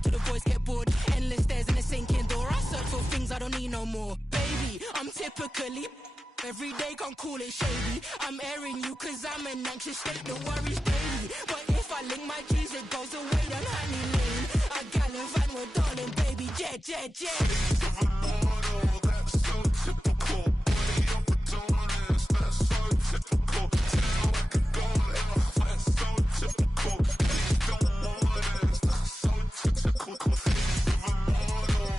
off till the voice get bored. Endless stairs in a sinking door. I search for things I don't need no more. Baby, I'm typically every day, can't call it shady. I'm airing you cause I'm an anxious state, the worries daily. But if I link my G's, it goes away, then honey lane. I gallivant with darling, baby, jet, jet, jet. That's so typical. Body up for dominance, that's so typical. Tell I could go there, that's so typical. Please don't want this, that's so typical.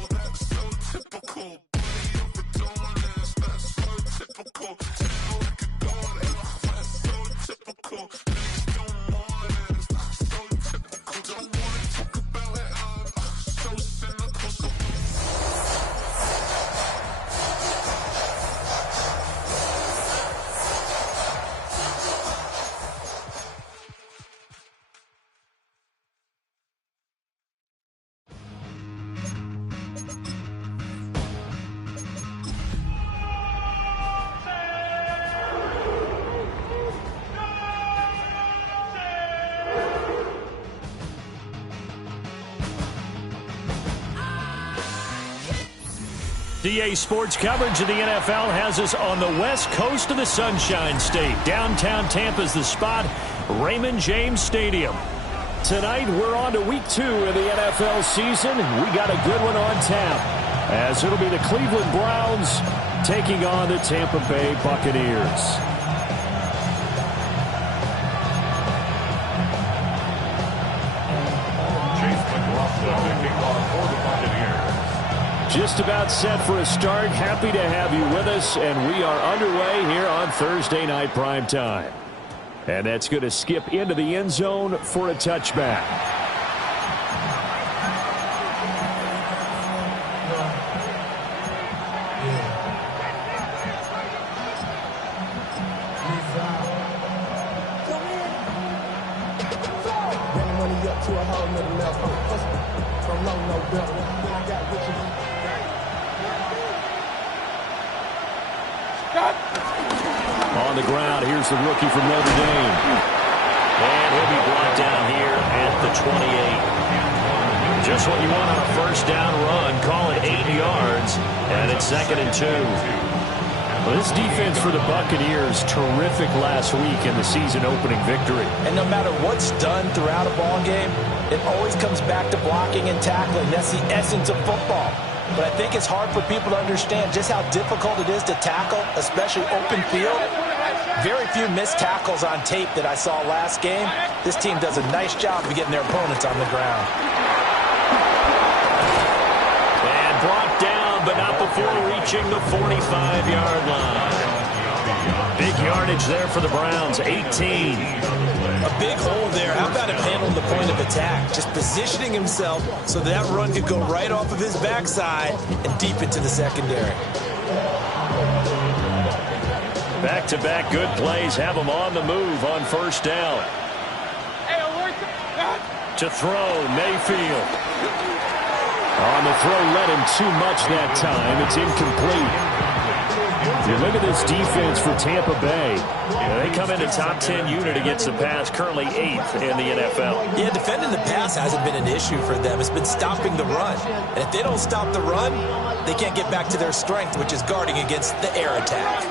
That's so typical. Body up for dominance, that's so typical. Tell I could go there, that's so typical. Please don't want this, that's so typical. Don't wanna talk about it, I'm so cynical. DA Sports coverage of the NFL has us on the west coast of the Sunshine State. Downtown Tampa's the spot, Raymond James Stadium. Tonight, we're on to week 2 of the NFL season. We got a good one on tap, as it'll be the Cleveland Browns taking on the Tampa Bay Buccaneers. Just about set for a start. Happy to have you with us, and we are underway here on Thursday night prime time. And that's going to skip into the end zone for a touchback. On the ground, here's the rookie from Notre Dame. And he'll be brought down here at the 28. Just what you want on a first down run. Call it 8 yards, and it's 2nd and 2. Well, this defense for the Buccaneers, terrific last week in the season-opening victory. And no matter what's done throughout a ball game, it always comes back to blocking and tackling. That's the essence of football. But I think it's hard for people to understand just how difficult it is to tackle, especially open field. Very few missed tackles on tape that I saw last game. This team does a nice job of getting their opponents on the ground. And brought down, but not before reaching the 45-yard line. Big yardage there for the Browns, 18. A big hole there. How about him handling the point of attack? Just positioning himself so that run could go right off of his backside and deep into the secondary. Back-to-back good plays have them on the move on first down. To throw, Mayfield. On the throw, led him too much that time. It's incomplete. You look at this defense for Tampa Bay. They come in a top 10 unit against the pass, currently 8th in the NFL. Yeah, defending the pass hasn't been an issue for them. It's been stopping the run. And if they don't stop the run, they can't get back to their strength, which is guarding against the air attack.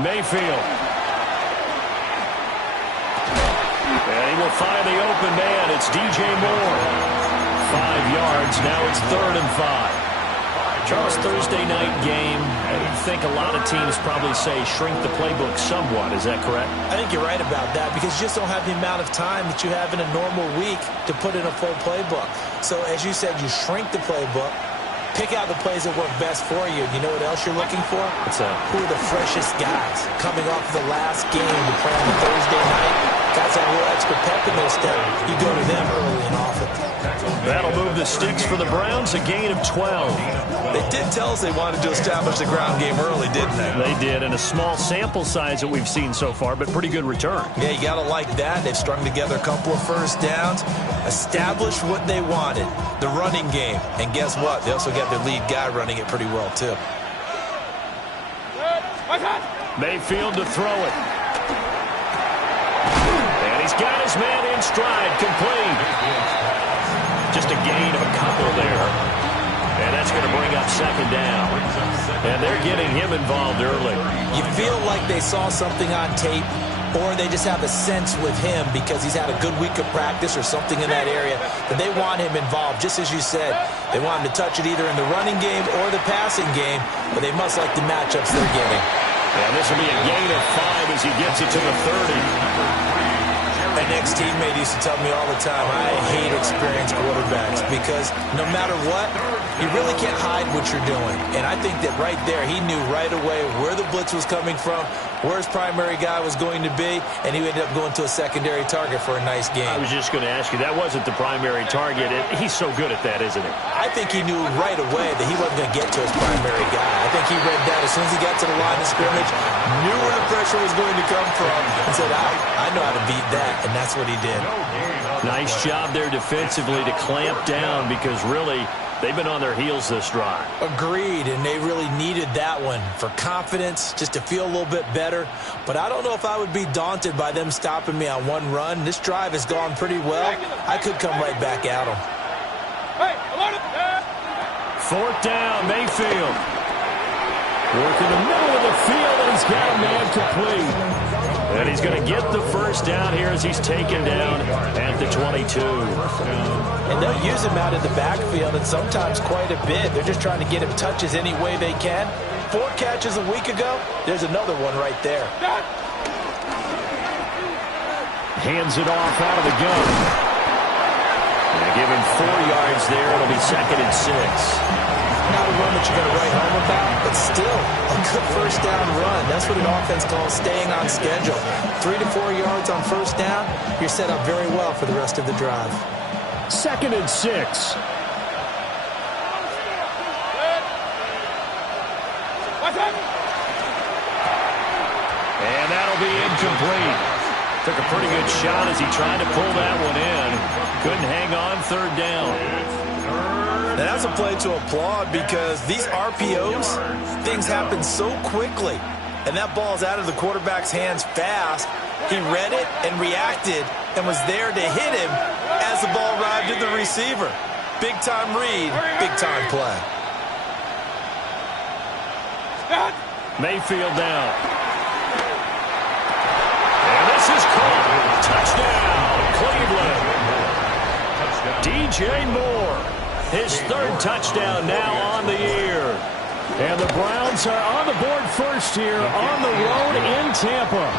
Mayfield. And he will find the open man. It's DJ Moore. 5 yards. Now it's 3rd and 5. Charles, Thursday night game, I think a lot of teams probably say shrink the playbook somewhat. Is that correct? I think you're right about that because you just don't have the amount of time that you have in a normal week to put in a full playbook. So as you said, you shrink the playbook, pick out the plays that work best for you. You know what else you're looking for? What's that? Who are the freshest guys coming off the last game to play on the Thursday night? Guys have a little extra pep in their step. You go to them early and often. That'll move the sticks for the Browns, a gain of 12. They did tell us they wanted to establish the ground game early, didn't they? They did, and a small sample size that we've seen so far, but pretty good return. Yeah, you got to like that. They've strung together a couple of first downs, established what they wanted, the running game. And guess what? They also got their lead guy running it pretty well, too. Mayfield to throw it. And he's got his man in stride, complete. second down. And they're getting him involved early. You feel like they saw something on tape, or they just have a sense with him because he's had a good week of practice or something in that area that they want him involved. Just as you said, they want him to touch it either in the running game or the passing game, but they must like the matchups they're getting. And this will be a gain of 5 as he gets it to the 30. My next teammate used to tell me all the time, I hate experienced quarterbacks because no matter what, you really can't hide what you're doing. And I think that right there, he knew right away where the blitz was coming from, where his primary guy was going to be, and he ended up going to a secondary target for a nice game. I was just going to ask you, that wasn't the primary target. He's so good at that, isn't he? I think he knew right away that he wasn't going to get to his primary guy. I think he read that as soon as he got to the line of scrimmage, knew where the pressure was going to come from, and said, I know how to beat that, and that's what he did. Nice job there defensively to clamp down because really they've been on their heels this drive. Agreed, and they really needed that one for confidence, just to feel a little bit better. But I don't know if I would be daunted by them stopping me on one run. This drive has gone pretty well. I could come right back at them. Fourth down, Mayfield. Working the middle of the field, and he's got a man complete. And he's going to get the first down here as he's taken down at the 22. And they'll use him out in the backfield, and sometimes quite a bit. They're just trying to get him touches any way they can. 4 catches a week ago. There's another one right there. Hands it off out of the gun. And give him 4 yards there. It'll be 2nd and 6. Not a run that you're going to write home about, but still a good first down run. That's what an offense calls staying on schedule. 3 to 4 yards on first down, you're set up very well for the rest of the drive. 2nd and 6. And that'll be incomplete. Took a pretty good shot as he tried to pull that one in. Couldn't hang on 3rd down. Now that's a play to applaud because these RPOs, things happen so quickly. And that ball's out of the quarterback's hands fast. He read it and reacted and was there to hit him as the ball arrived at the receiver. Big-time read, big-time play. Mayfield down. And this is caught. Touchdown, Cleveland. DJ Moore. His 3rd touchdown now on the year. And the Browns are on the board first here on the road in Tampa.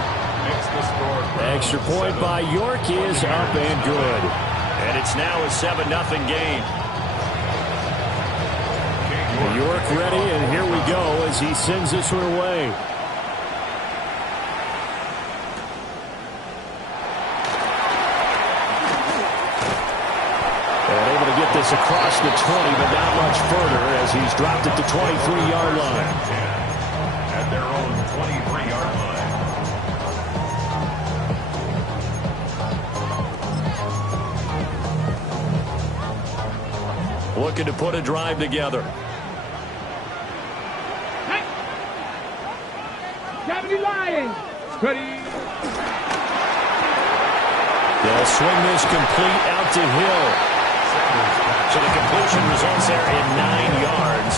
Extra point by York is up and good. And it's now a 7-0 game. York ready, and here we go as he sends this one away. This across the 20, but not much further as he's dropped at the 23-yard line. At their own 23-yard line. Looking to put a drive together. They'll swing this complete out to Hill. So the completion results there in 9 yards.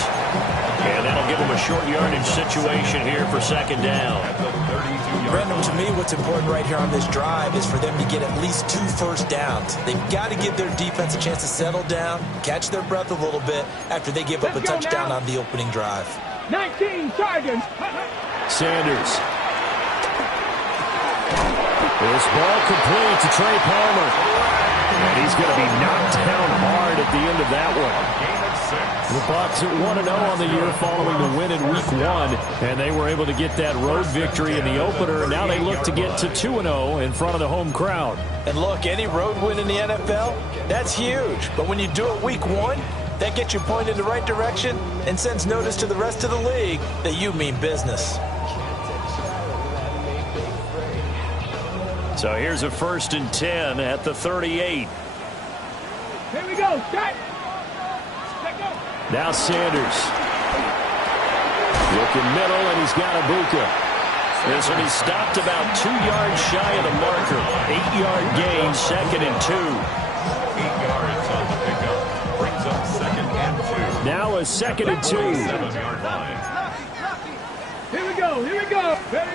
And that'll give them a short yardage situation here for 2nd down. Brendan, to me, what's important right here on this drive is for them to get at least 2 first downs. They've got to give their defense a chance to settle down, catch their breath a little bit after they give up a touchdown on the opening drive. 19 Chargers. Sanders. This ball complete to Trey Palmer. And he's going to be knocked down hard at the end of that one. The Bucs at 1-0 on the year following the win in Week 1. And they were able to get that road victory in the opener. Now they look to get to 2-0 in front of the home crowd. And look, any road win in the NFL, that's huge. But when you do it Week 1, that gets you pointed in the right direction and sends notice to the rest of the league that you mean business. So here's a 1st and 10 at the 38. Here we go. Start. Now Sanders. Looking middle, and he's got Ibuka. This one is stopped about 2 yards shy of the marker. 8-yard gain, 2nd and 2. 8 yards on the pickup. Brings up 2nd and 2. Now a a 2nd and 2. 7-yard line. Here we go. Here we go. Ready?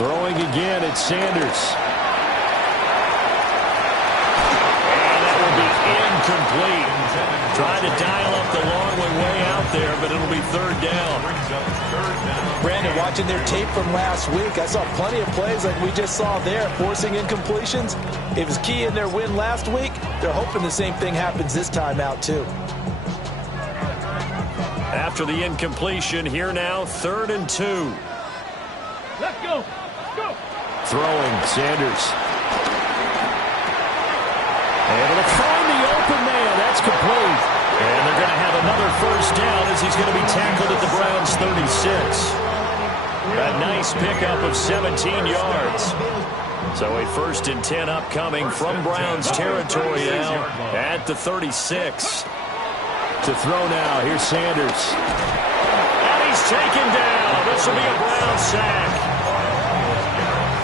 Throwing again at Sanders. Incomplete. Trying to dial up the long way out there, but it'll be 3rd down. Brandon, watching their tape from last week, I saw plenty of plays like we just saw there, forcing incompletions. It was key in their win last week. They're hoping the same thing happens this time out, too. After the incompletion, here now, 3rd and 2. Let's go. Let's go. Throwing, Sanders. Able to find the open man. That's complete. And they're going to have another 1st down as he's going to be tackled at the Browns' 36. A nice pickup of 17 yards. So a 1st and 10 upcoming from Browns territory now at the 36. To throw now. Here's Sanders. And he's taken down. This will be a Brown sack.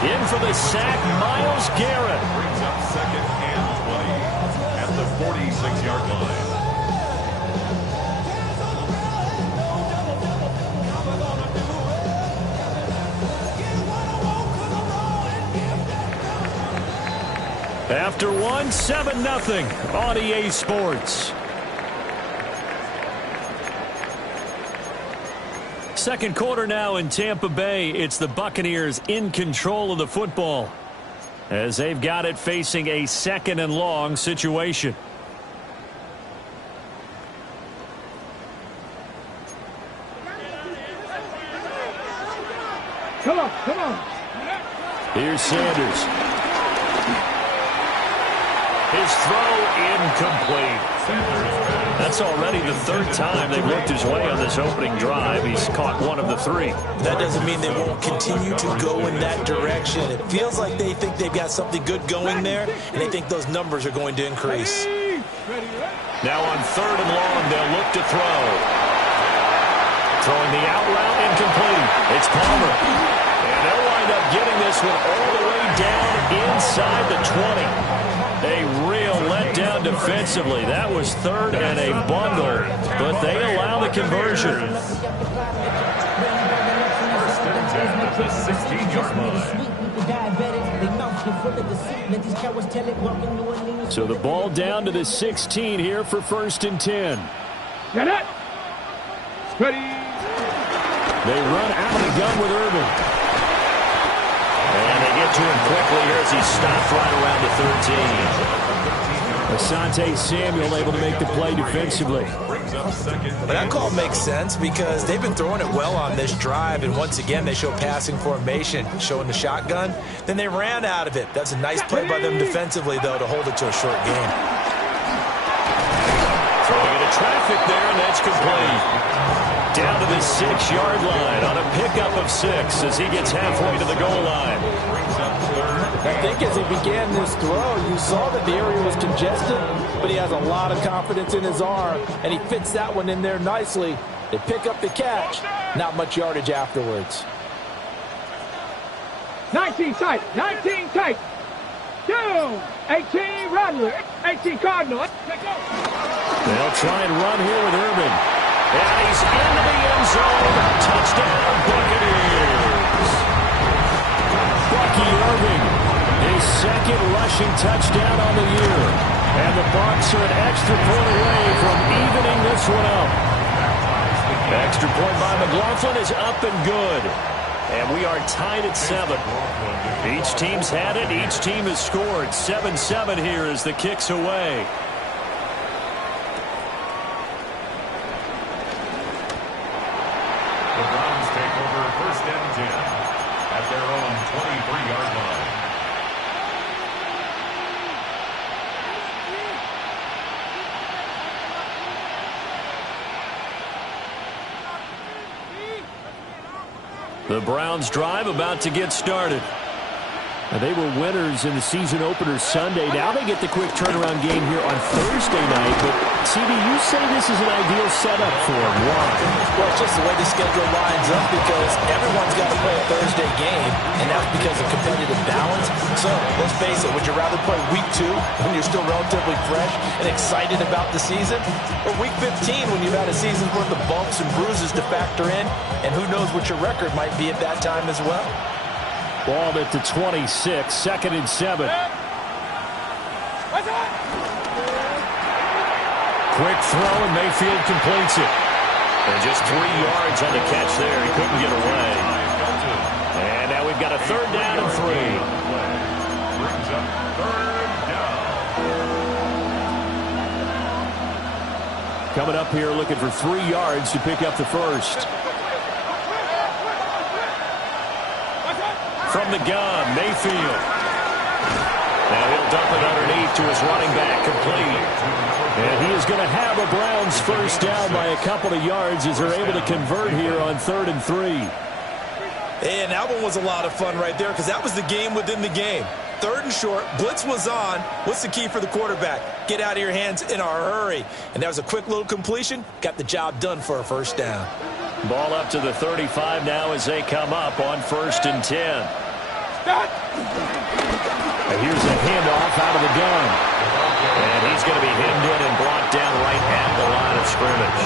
In for the sack, Myles Garrett. Brings up 2nd and 20 at the 46-yard line. After one, 7-0 on EA Sports. Second quarter now in Tampa Bay. It's the Buccaneers in control of the football as they've got it facing a 2nd and long situation. Come on. Come on. Here's Sanders. His throw incomplete. That's already the 3rd time they've looked his way on this opening drive. He's caught 1 of the 3. That doesn't mean they won't continue to go in that direction. It feels like they think they've got something good going there, and they think those numbers are going to increase. Now on 3rd and long, they'll look to throw. Throwing the out route incomplete. It's Palmer. And they'll wind up getting this one all the way down inside the 20. A real letdown defensively. That was 3rd and a bundle, but they allow the conversion. 1st and 10 at the 16-yard line. So the ball down to the 16 here for 1st and 10. Get it. Ready. They run out of the gun with Irvin. And they get to him quickly here as he stopped right around the 13. Asante Samuel able to make the play defensively. Brings up 2nd. But that call makes sense because they've been throwing it well on this drive, and once again they show passing formation, showing the shotgun. Then they ran out of it. That's a nice play by them defensively, though, to hold it to a short game. Throwing into traffic there, and that's complete. Down to the 6-yard line on a pickup of 6 as he gets halfway to the goal line. Brings up 3rd. I think as he began this throw, you saw that the area was congested, but he has a lot of confidence in his arm, and he fits that one in there nicely. They pick up the catch, not much yardage afterwards. 19 tight. 19 tight. 2. 18 Rattler. 18 Cardinal. Let's go. They'll try and run here with Irvin. And he's into the end zone. Touchdown, Buccaneers. Bucky Irving, his 2nd rushing touchdown on the year. And the Bucs are an extra point away from evening this one up. Extra point by McLaughlin is up and good. And we are tied at 7. Each team's had it. Each team has scored. 7-7 here as the kick's away. The Browns take over 1st and 10 at their own 23-yard line. The Browns drive about to get started. They were winners in the season opener Sunday. Now they get the quick turnaround game here on Thursday night. But, CD, you say this is an ideal setup for them. Why? Well, it's just the way the schedule lines up because everyone's got to play a Thursday game, and that's because of competitive balance. So, let's face it, would you rather play week 2 when you're still relatively fresh and excited about the season? Or week 15 when you've had a season's worth of bumps and bruises to factor in, and who knows what your record might be at that time as well? Ball at the 26, 2nd and 7. Quick throw, and Mayfield completes it. And just 3 yards on the catch there. He couldn't get away. And now we've got a 3rd down and 3. Brings up 3rd down. Coming up here looking for 3 yards to pick up the first. From the gun, Mayfield. Now he'll dump it underneath to his running back, complete. And he is going to have a Browns first down by a couple of yards as they're able to convert here on 3rd and 3. And that one was a lot of fun right there because that was the game within the game. 3rd and short, blitz was on. What's the key for the quarterback? Get out of your hands in a hurry. And that was a quick little completion. Got the job done for a first down. Ball up to the 35 now as they come up on 1st and 10. And here's a handoff out of the gun. And he's going to be hemmed in and blocked down right at the line of scrimmage.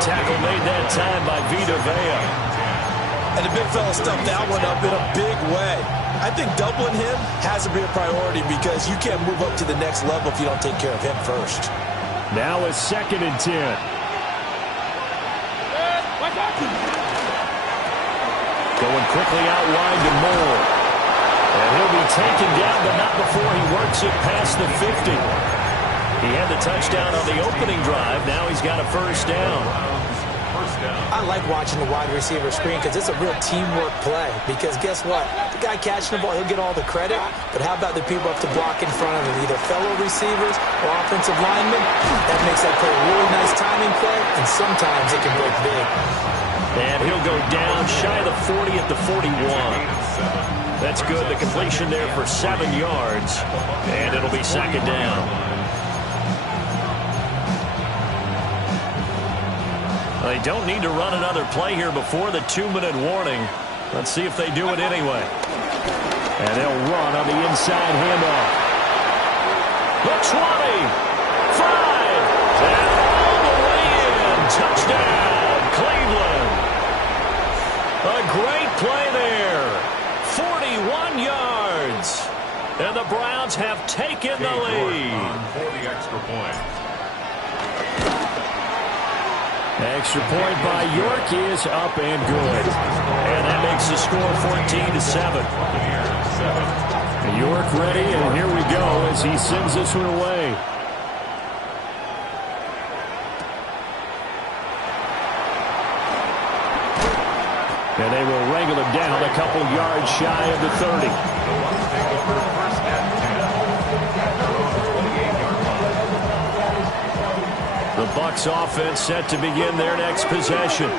Tackle made that time by Vita Vea. And the big fella stuffed that one up in a big way. I think doubling him has to be a priority because you can't move up to the next level if you don't take care of him first. Now a 2nd and 10. Going quickly out wide to Moore. And he'll be taken down, but not before he works it past the 50. He had the touchdown on the opening drive. Now he's got a first down. I like watching the wide receiver screen because it's a real teamwork play. Because guess what? The guy catching the ball, he'll get all the credit. But how about the people up to block in front of him? Either fellow receivers or offensive linemen. That makes that play a really nice timing play. And sometimes it can break big. And he'll go down shy of the 40 at the 41. That's good. The completion there for 7 yards. And it'll be 2nd down. They don't need to run another play here before the 2-minute warning. Let's see if they do it anyway. And they'll run on the inside handoff. The 20, 5, and all the way in. Touchdown, Cleveland. A great play there. 41 yards. And the Browns have taken the lead. For the extra point. Extra point by York is up and good. And that makes the score 14-7. York ready, and here we go as he sends this one away. And they will wrangle him down a couple yards shy of the 30. The Bucs offense set to begin their next possession.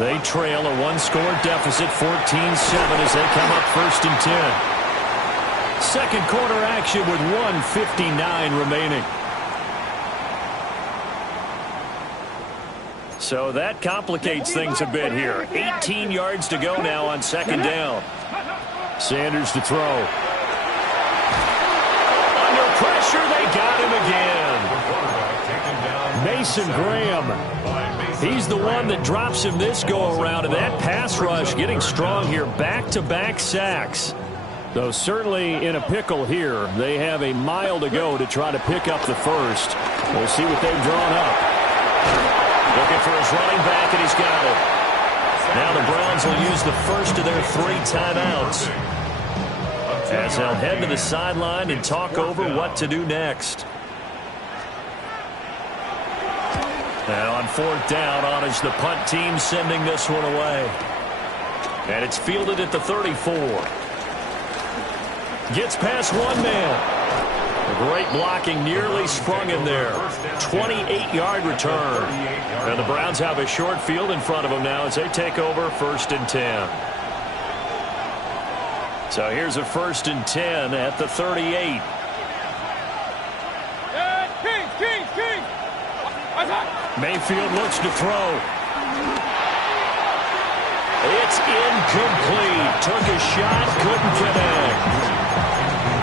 They trail a 1-score deficit, 14-7 as they come up 1st and 10. Second quarter action with 1:59 remaining. So that complicates things a bit here. 18 yards to go now on 2nd down. Sanders to throw. Under pressure, they got him again. Mason Graham. He's the one that drops him this go-around, and that pass rush getting strong here. Back-to-back sacks. Though certainly in a pickle here. They have a mile to go to try to pick up the first. We'll see what they've drawn up. Looking for his running back, and he's got it. Now the Browns will use the first of their 3 timeouts as they'll head to the sideline and talk over what to do next. And on 4th down, on is the punt team sending this one away. And it's fielded at the 34. Gets past one man. Great blocking, nearly sprung him there. 28-yard return. And the Browns have a short field in front of them now as they take over 1st and 10. So here's a 1st and 10 at the 38. Kings. Mayfield looks to throw. It's incomplete. Took a shot, couldn't connect.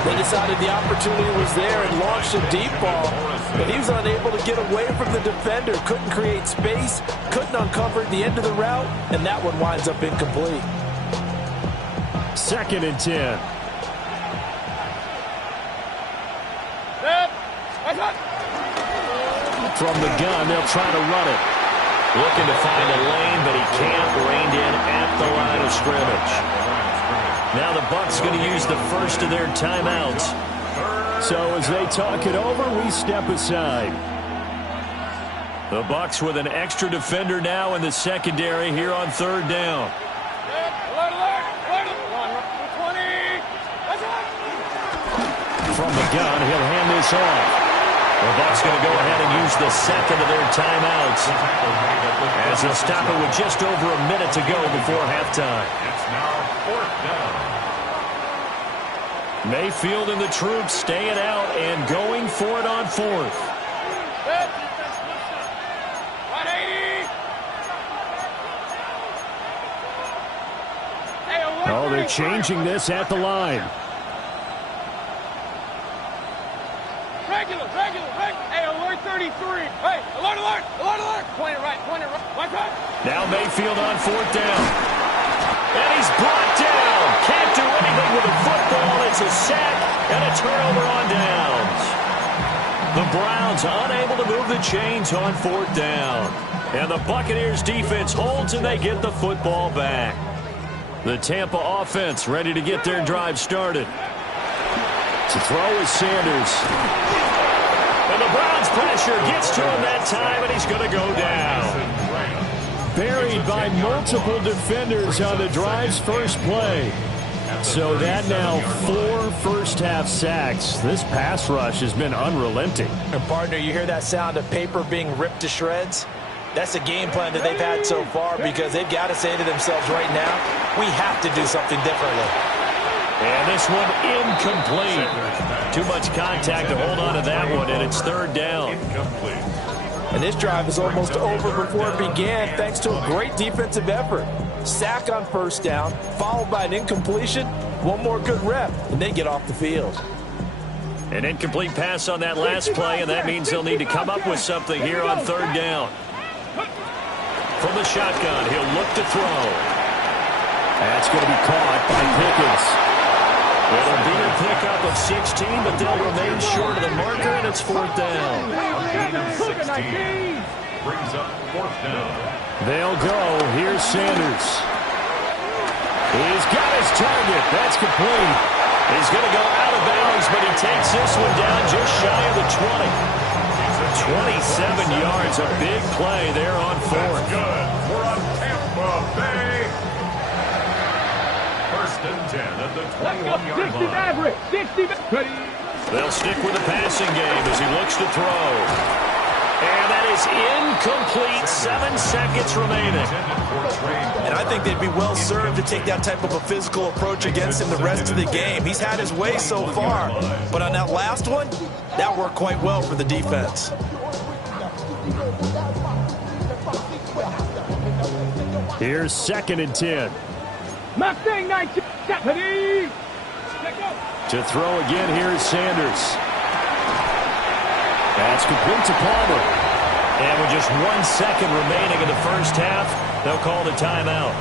They decided the opportunity was there and launched a deep ball, but he was unable to get away from the defender. Couldn't create space, couldn't uncover the end of the route, and that one winds up incomplete. 2nd and 10. From the gun, they'll try to run it. Looking to find a lane, but he can't. Reined in at the line of scrimmage. Now the Bucs going to use the first of their timeouts. So as they talk it over, we step aside. The Bucs with an extra defender now in the secondary here on 3rd down. From the gun, he'll hand this off. The Bucs going to go ahead and use the second of their timeouts as they'll stop it with just over a minute to go before halftime. It's now 4th down. Mayfield and the troops staying out and going for it on 4th. Oh, they're changing this at the line. Regular. Hey, alert 33. Hey, alert. Point it right. Now Mayfield on 4th down. And he's brought down. Can't do anything with the football. It's a sack and a turnover on downs. The Browns unable to move the chains on 4th down. And the Buccaneers defense holds and they get the football back. The Tampa offense ready to get their drive started. To throw is Sanders. And the Browns pressure gets to him that time, and he's going to go down. Buried by multiple defenders on the drive's first play. So that now 4 first-half sacks. This pass rush has been unrelenting. And partner, you hear that sound of paper being ripped to shreds? That's the game plan that they've had so far because they've got to say to themselves right now, we have to do something differently. And this one incomplete. Too much contact to hold on to that one, and it's 3rd down. And this drive is almost over before it began thanks to a great defensive effort. Sack on 1st down, followed by an incompletion. One more good rep, and they get off the field. An incomplete pass on that last play, and that means they'll need to come up with something here on 3rd down. From the shotgun, he'll look to throw. That's going to be caught by Pickens. It'll be a pickup of 16, but they'll remain short of the marker, and it's 4th down. A gain of 16 brings up 4th down. They'll go. Here's Sanders. He's got his target. That's complete. He's going to go out of bounds, but he takes this one down just shy of the 20. 27 yards, a big play there on 4th. That's good. We're on Tampa Bay. 1st and 10 at the 21-yard 60 line. average. 60. They'll stick with the passing game as he looks to throw. And that is incomplete. 7 seconds remaining. And I think they'd be well served to take that type of a physical approach against him the rest of the game. He's had his way so far, but on that last one, that worked quite well for the defense. Here's 2nd and 10. Mustang 19. To throw again, here's Sanders. That's complete to Palmer. And with just 1 second remaining in the first half, they'll call the timeout.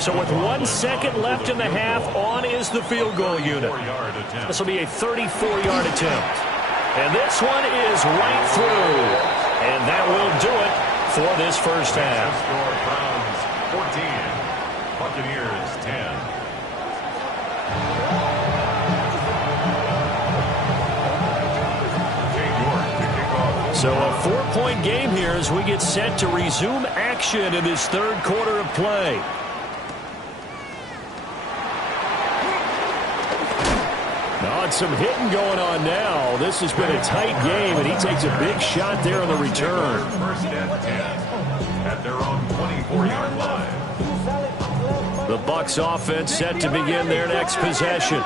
So with 1 second left in the half, on is the field goal unit. This will be a 34-yard attempt. And this one is right through. And that will do it for this first half. Browns 14, Buccaneers 10. So a 4-point game here as we get set to resume action in this 3rd quarter of play. Some hitting going on now. This has been a tight game, and he takes a big shot there on the return. 1st and 10 at their own 24-yard line. The Bucs offense set to begin their next possession.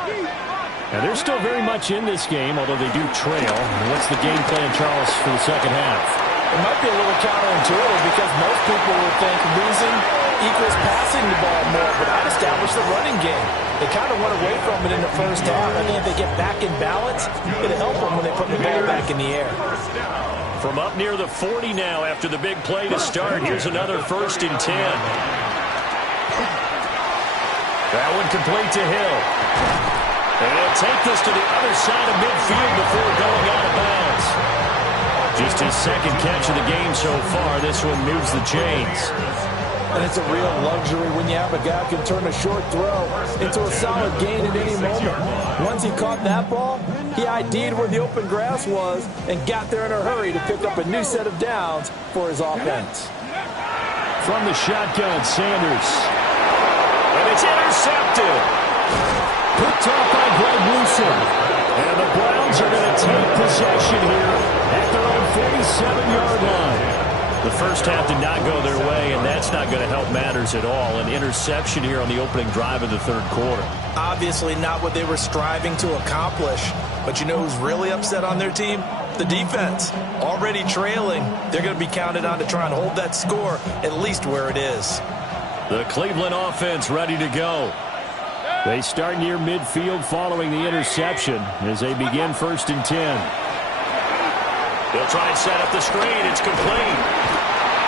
And they're still very much in this game, although they do trail. What's the game plan, Charles, for the second half? It might be a little counterintuitive because most people would think losing equals passing the ball more, but I'd establish the running game. They kind of went away from it in the first half. I think if they get back in balance, it'll help them when they put the ball back in the air. From up near the 40 now after the big play to start, here's another 1st and 10. That one complete to Hill. And he'll take this to the other side of midfield before going out of bounds. Just his second catch of the game so far. This one moves the chains. And it's a real luxury when you have a guy who can turn a short throw into a solid gain at any moment. Once he caught that ball, he ID'd where the open grass was and got there in a hurry to pick up a new set of downs for his offense. From the shotgun, Sanders. And it's intercepted. Picked off by Greg Wilson. And the Browns are going to take possession here at their own 47-yard line. The first half did not go their way, and that's not going to help matters at all. An interception here on the opening drive of the third quarter. Obviously not what they were striving to accomplish. But you know who's really upset on their team? The defense. Already trailing. They're going to be counted on to try and hold that score at least where it is. The Cleveland offense ready to go. They start near midfield following the interception as they begin 1st and 10. They'll try and set up the screen. It's complete.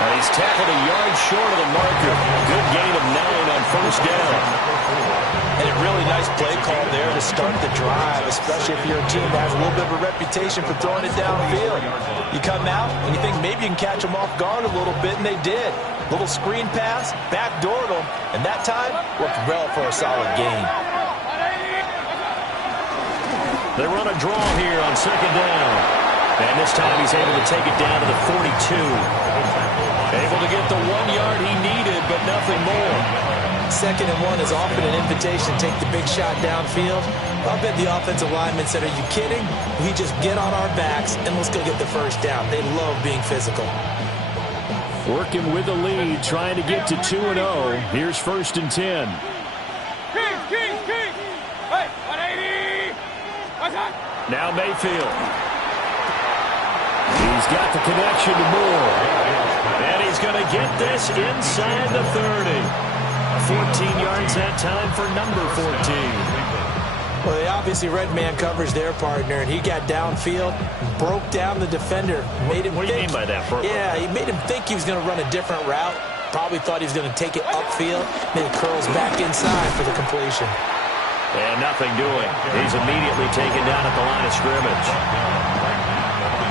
And he's tackled a yard short of the marker. Good gain of 9 on 1st down. And a really nice play call there to start the drive, especially if you're a team that has a little bit of a reputation for throwing it downfield. You come out and you think maybe you can catch them off guard a little bit, and they did. Little screen pass, backdoored them, and that time worked well for a solid gain. They run a draw here on 2nd down. And this time he's able to take it down to the 42. Able to get the 1 yard he needed, but nothing more. 2nd and 1 is often an invitation to take the big shot downfield. I'll bet the offensive lineman said, are you kidding? We just get on our backs and let's go get the 1st down. They love being physical. Working with the lead, trying to get to 2-0. Here's 1st and 10. King. Hey, 180. What's that? Now Mayfield. He's got the connection to Moore. And he's going to get this inside the 30. 14 yards that time for number 14. Well, they obviously read man coverage their partner, and he got downfield, broke down the defender, made him What do you mean by that? Yeah, he made him think he was going to run a different route. Probably thought he was going to take it upfield, then it curls back inside for the completion. And nothing doing. He's immediately taken down at the line of scrimmage.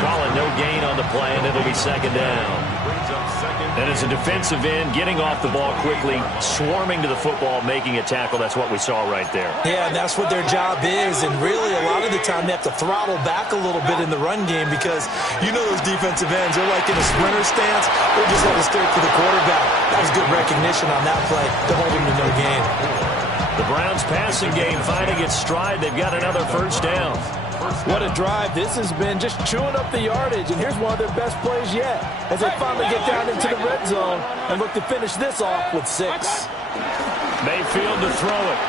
Call it no gain on the play, and it'll be 2nd down. And as a defensive end, getting off the ball quickly, swarming to the football, making a tackle, that's what we saw right there. Yeah, and that's what their job is, and really a lot of the time they have to throttle back a little bit in the run game because you know those defensive ends, they're like in a sprinter stance, they're just headed straight for the quarterback. That was good recognition on that play to hold him to no gain. The Browns passing game finding its stride. They've got another 1st down. What a drive this has been, just chewing up the yardage, and here's one of their best plays yet as they finally get down into the red zone and look to finish this off with 6. Mayfield to throw it.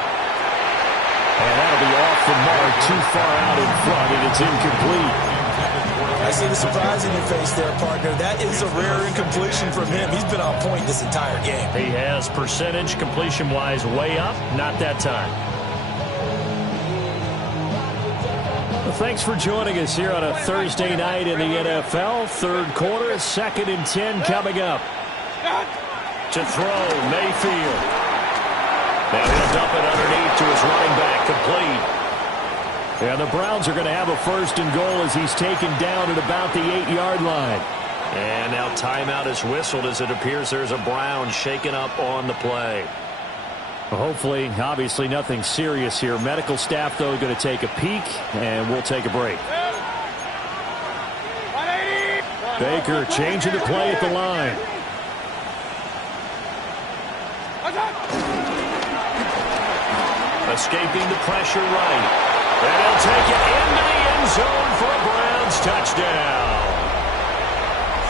And that'll be off the mark, too far out in front, and it's incomplete. I see the surprise in your face there, partner. That is a rare incompletion from him. He's been on point this entire game. He has percentage completion-wise way up, not that time. Well, thanks for joining us here on a Thursday night in the NFL. Third quarter, 2nd and 10 coming up. To throw, Mayfield. Now he'll dump it underneath to his running back, complete. And the Browns are going to have a 1st and goal as he's taken down at about the 8-yard line. And now timeout is whistled as it appears there's a Brown shaken up on the play. Well, hopefully, obviously nothing serious here. Medical staff, though, going to take a peek, and we'll take a break. Baker changing the play at the line. Escaping the pressure right. And he'll take it into the end zone for a Browns touchdown.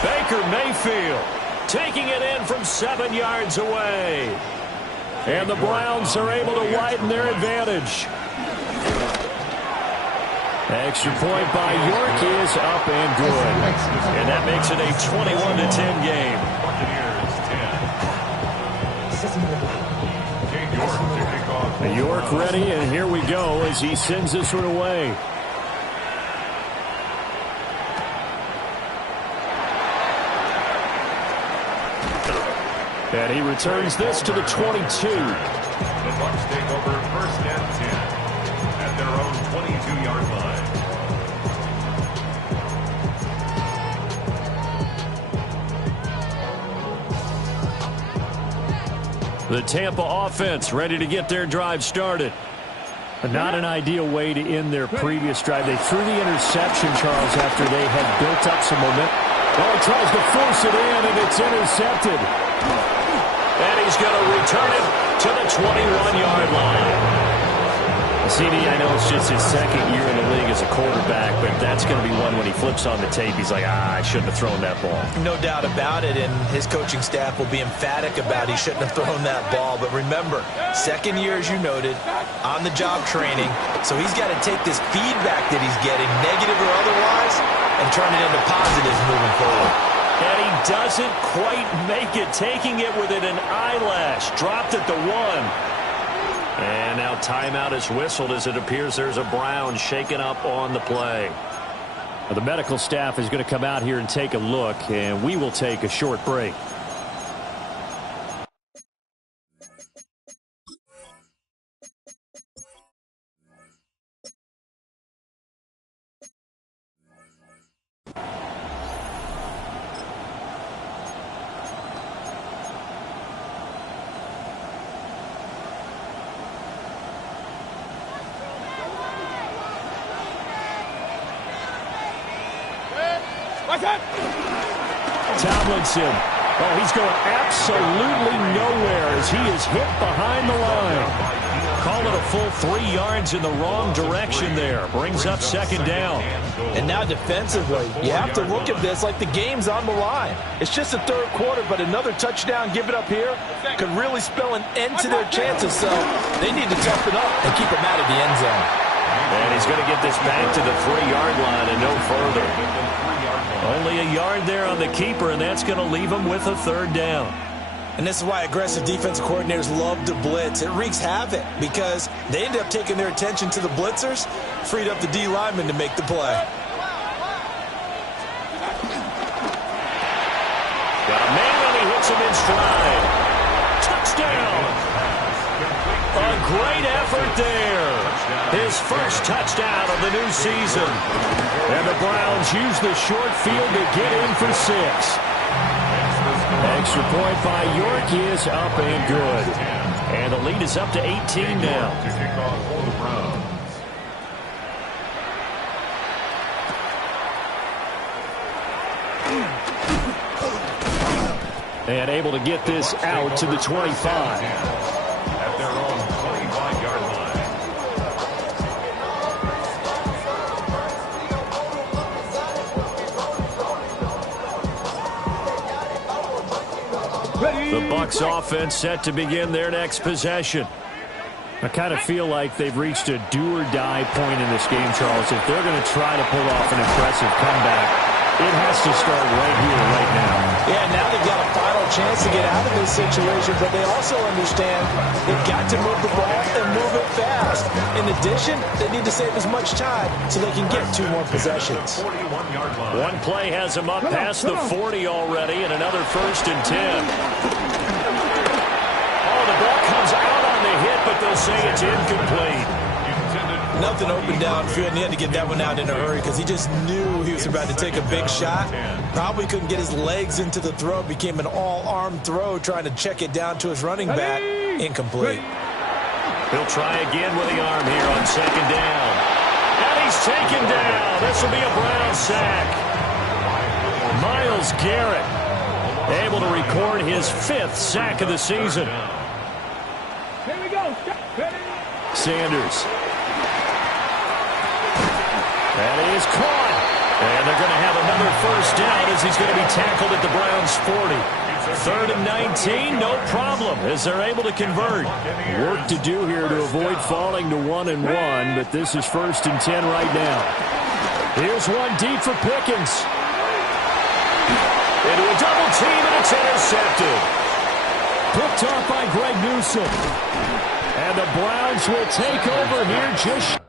Baker Mayfield taking it in from 7 yards away. And the Browns are able to widen their advantage. Extra point by York is up and good. And that makes it a 21-10 game. York ready, and here we go as he sends this one away. And he returns this to the 22. The Bucs take over 1st and 10 at their own 22-yard line. The Tampa offense ready to get their drive started. Not an ideal way to end their previous drive. They threw the interception, Charles, after they had built up some momentum. Oh, he tries to force it in, and it's intercepted. And he's going to return it to the 21-yard line. CD, I know it's just his second year in the league as a quarterback, but that's going to be one when he flips on the tape. He's like, I shouldn't have thrown that ball. No doubt about it, and his coaching staff will be emphatic about he shouldn't have thrown that ball. But remember, second year, as you noted, on-the-job training, so he's got to take this feedback that he's getting, negative or otherwise, and turn it into positives moving forward. And he doesn't quite make it, taking it within an eyelash. Dropped at the 1. And now timeout is whistled as it appears there's a Brown shaken up on the play. Well, the medical staff is going to come out here and take a look, and we will take a short break. Tomlinson. Oh, he's going absolutely nowhere as he is hit behind the line. Call it a full 3 yards in the wrong direction there. Brings up second down. And now defensively, you have to look at this like the game's on the line. It's just the third quarter, but another touchdown given up here could really spell an end to their chances. So they need to toughen up and keep them out of the end zone. And he's going to get this back to the 3-yard line and no further. Only a yard there on the keeper, and that's going to leave him with a third down. And this is why aggressive defensive coordinators love to blitz. It wreaks havoc because they end up taking their attention to the blitzers, freed up the D lineman to make the play. Got a man, and he hits him in stride. Touchdown! A great effort there. His first touchdown of the new season. And the Browns use the short field to get in for 6. Extra point by York is up and good. And the lead is up to 18 now. To kick off for the Browns. And able to get this out to the 25. At their own 25-yard line. The Bucs offense set to begin their next possession. I kind of feel like they've reached a do-or-die point in this game, Charles. If they're going to try to pull off an impressive comeback, it has to start right here, right now. Yeah, now they've got a final chance to get out of this situation, but they also understand they've got to move the ball and move it fast. In addition, they need to save as much time so they can get 2 more possessions. 41-yard line. One play has him up past the 40 already, and another 1st and 10. Oh, the ball comes out on the hit, but they'll say it's incomplete. Nothing open downfield, and he had to get that one out in a hurry because he just knew he was about to take a big shot. Probably couldn't get his legs into the throw. Became an all-arm throw trying to check it down to his running back. Incomplete. He'll try again with the arm here on second down. And he's taken down. This will be a Brown sack. Myles Garrett able to record his 5th sack of the season. Here we go. Sanders. That is caught. And they're going to have another first down as he's going to be tackled at the Browns' 40. 3rd and 19, no problem, as they're able to convert. Work to do here to avoid falling to 1-1, but this is 1st and 10 right now. Here's one deep for Pickens. Into a double team, and it's intercepted. Picked off by Greg Newsome. And the Browns will take over here just